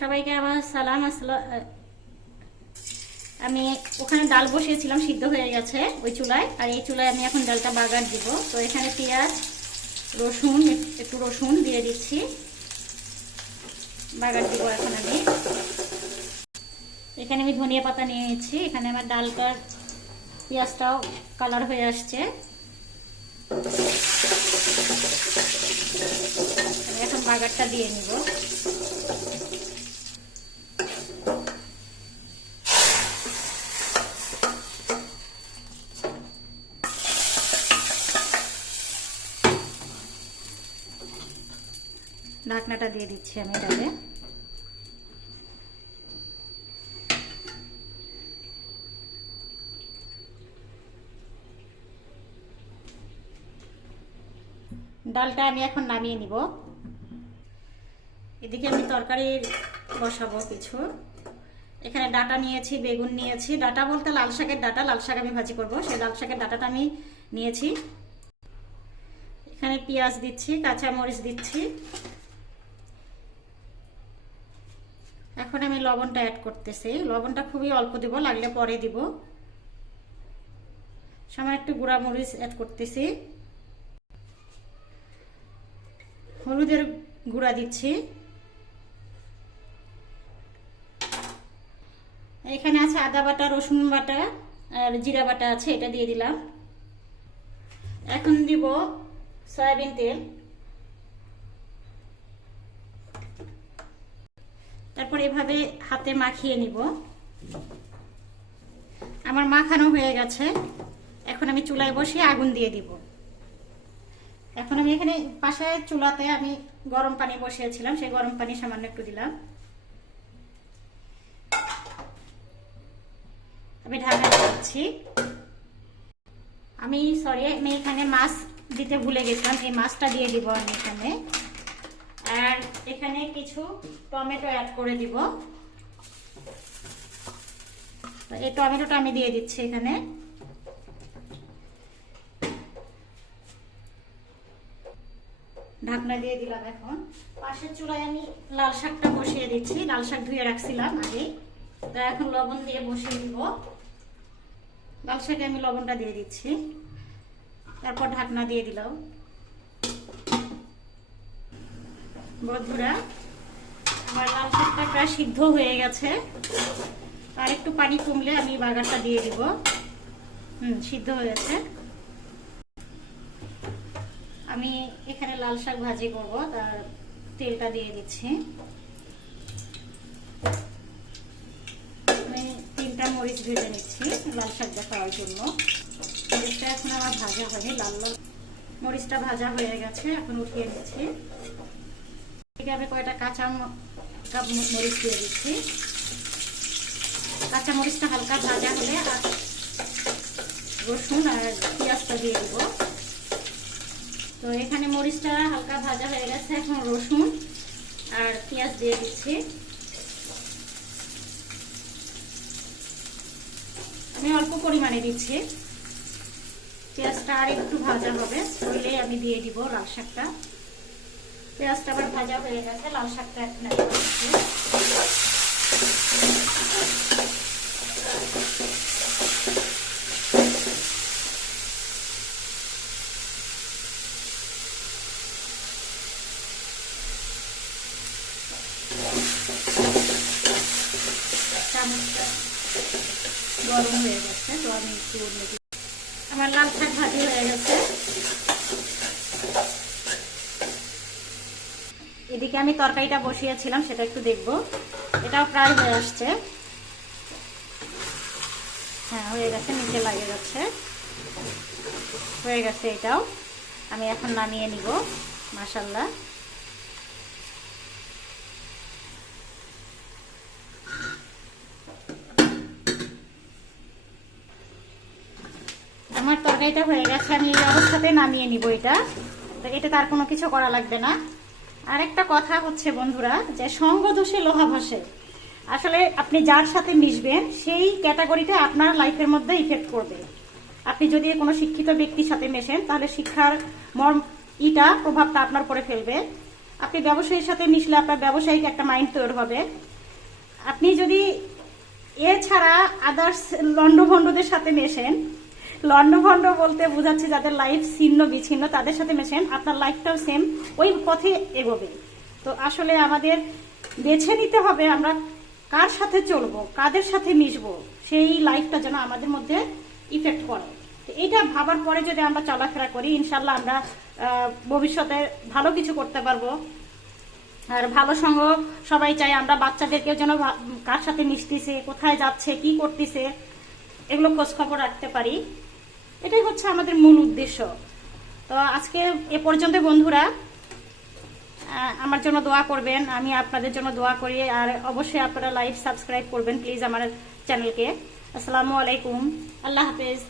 সবাইকে আমার সালাম আমি ওখানে ডাল বসিয়েছিলাম, সিদ্ধ হয়ে গেছে ওই চুলায়। আর এই চুলায় আমি এখন ডালটা বাগার দিব। তো এখানে পেঁয়াজ, রসুন একটু রসুন দিয়ে দিচ্ছি। বাগার দিব এখন আমি। এখানে আমি ধনিয়া পাতা নিয়ে নিচ্ছি। এখানে আমার ডালটার পেঁয়াজটাও কালার হয়ে আসছে। এখন বাগারটা দিয়ে নিব। ঢাকনাটা দিয়ে দিচ্ছি আমি ডালে ডালটা আমি এখন নামিয়ে নিব। এদিকে আমি তরকারি বসাবো কিছু। এখানে ডাটা নিয়েছি, বেগুন নিয়েছি। ডাটা বলতে লাল শাকের ডাটা, লাল শাক আমি ভাজি করব। সেই লাল শাকের ডাটাটা আমি নিয়েছি। এখানে পেঁয়াজ দিচ্ছি, কাঁচামরিচ দিচ্ছি। এখন আমি লবণটা অ্যাড করতেছি। লবণটা খুবই অল্প দিব, লাগলে পরে দিব। সামান্য একটু গুঁড়া মরিচ অ্যাড করতেছি। হলুদের গুঁড়া দিচ্ছি। এখানে আছে আদা বাটা, রসুন বাটা আর জিরা বাটা আছে, এটা দিয়ে দিলাম। এখন দিব সয়াবিন তেল। তারপর এভাবে হাতে মাখিয়ে নিব। আমার মাখানো হয়ে গেছে। এখন আমি চুলায় বসিয়ে আগুন দিয়ে দিব। এখন আমি এখানে পাশে চুলাতে আমি গরম পানি বসিয়েছিলাম, সেই গরম পানি সামান্য একটু দিলাম। আমি ঢাকা দিচ্ছি আমি সরি আমি এখানে মাছ দিতে ভুলে গেছিলাম, এই মাছটা দিয়ে দিব আমি এখানে। আর এখানে কিছু টমেটো অ্যাড করে দিব। এই টমেটোটা আমি দিয়ে দিচ্ছি এখানে। ঢাকনা দিয়ে দিলাম এখন। পাশের চুলায় আমি লাল শাকটা বসিয়ে দিচ্ছি। লাল শাক ধুয়ে রাখছিলাম আগে। তো এখন লবণ দিয়ে বসিয়ে দিব। লাল শাকে আমি লবণটা দিয়ে দিচ্ছি। তারপর ঢাকনা দিয়ে দিলাম। বন্ধুরা, আমার লাল শাকটা প্রায় সিদ্ধ হয়ে গেছে। আর একটু পানি কমলে আমি বাগারটা দিয়ে দিব। হুম, সিদ্ধ হয়েছে আমি এখানে লাল শাক ভাজি করব, তার তেলটা দিয়ে দিচ্ছি। আমি তিনটা মরিচ ভেজে নিচ্ছি লাল শাকটা খাওয়ার জন্য। মরিচটা এখন আমার ভাজা হয়নি, লাল লাল মরিচটা ভাজা হয়ে গেছে, এখন উঠিয়ে নিচ্ছি। এদিকে আমি কয়টা কাঁচা মরিচ দিয়ে দিচ্ছি। কাঁচা মরিচটা হালকা ভাজা হলে আর রসুন আর পেঁয়াজটা দিয়ে দিব। তো এখানে মরিচটা হালকা ভাজা হয়ে গেছে, এখন রসুন আর পেঁয়াজ দিয়ে দিচ্ছি। আমি অল্প পরিমাণে দিচ্ছি। পেঁয়াজটা আর একটু ভাজা হবে হইলে আমি দিয়ে দিব লাল শাকটা। পেঁয়াজটা আবার ভাজা হয়ে গেছে লাল শাকটা গরম হয়ে গেছে, তো আমি আমার লাল শাক ভাজি হয়ে গেছে। এদিকে আমি তরকারিটা বসিয়েছিলাম, সেটা একটু দেখব। এটাও প্রায় হয়ে আসছে। হ্যাঁ হয়ে গেছে, নিচে লাগে যাচ্ছে। হয়ে গেছে এটাও। আমি এখন নামিয়ে নিব মাসাল্লাহ আমার তরকারিটা হয়ে গেছে, আমি এই অবস্থাতে নামিয়ে নিব এটা। এটা তার কোনো কিছু করা লাগবে না। আরেকটা কথা হচ্ছে বন্ধুরা, যে সঙ্গ দোষে লোহা ভাসে। আসলে আপনি যার সাথে মিশবেন, সেই ক্যাটাগরিটা আপনার লাইফের মধ্যে ইফেক্ট করবে। আপনি যদি কোনো শিক্ষিত ব্যক্তির সাথে মেশেন, তাহলে শিক্ষার মর্ম, ইটা, প্রভাবটা আপনার উপরে ফেলবে। আপনি ব্যবসায়ীর সাথে মিশলে আপনার ব্যবসায়িক একটা মাইন্ড তৈরি হবে। আপনি যদি এছাড়া আদার্স লন্ডভন্ডদের সাথে মেশেন লন্ডভন্ড বলতে বোঝাচ্ছে যাদের লাইফ ছিন্ন, বিচ্ছিন্ন, তাদের সাথে মেশেন আপনার লাইফটাও সেম ওই পথে এগোবে। তো আসলে আমাদের বেছে নিতে হবে আমরা কার সাথে চলবো, কাদের সাথে মিশবো, সেই লাইফটা যেন আমাদের মধ্যে ইফেক্ট করে এটা ভাবার পরে যদি আমরা চলাফেরা করি ইনশাল্লাহ আমরা ভবিষ্যতে ভালো কিছু করতে পারব। আর ভালো সঙ্গ সবাই চাই, আমরা বাচ্চাদেরকেও যেন কার সাথে মিশতেছে, কোথায় যাচ্ছে, কি করতেছে, এগুলো খোঁজখবর রাখতে পারি। এটাই হচ্ছে আমাদের মূল উদ্দেশ্য। তো আজকে এ পর্যন্ত বন্ধুরা আমার জন্য দোয়া করবেন, আমি আপনাদের জন্য দোয়া করি, আর অবশ্যই আপনারা লাইভ সাবস্ক্রাইব করবেন প্লিজ আমার চ্যানেলকে। আসসালামু আলাইকুম, আল্লাহ হাফেজ।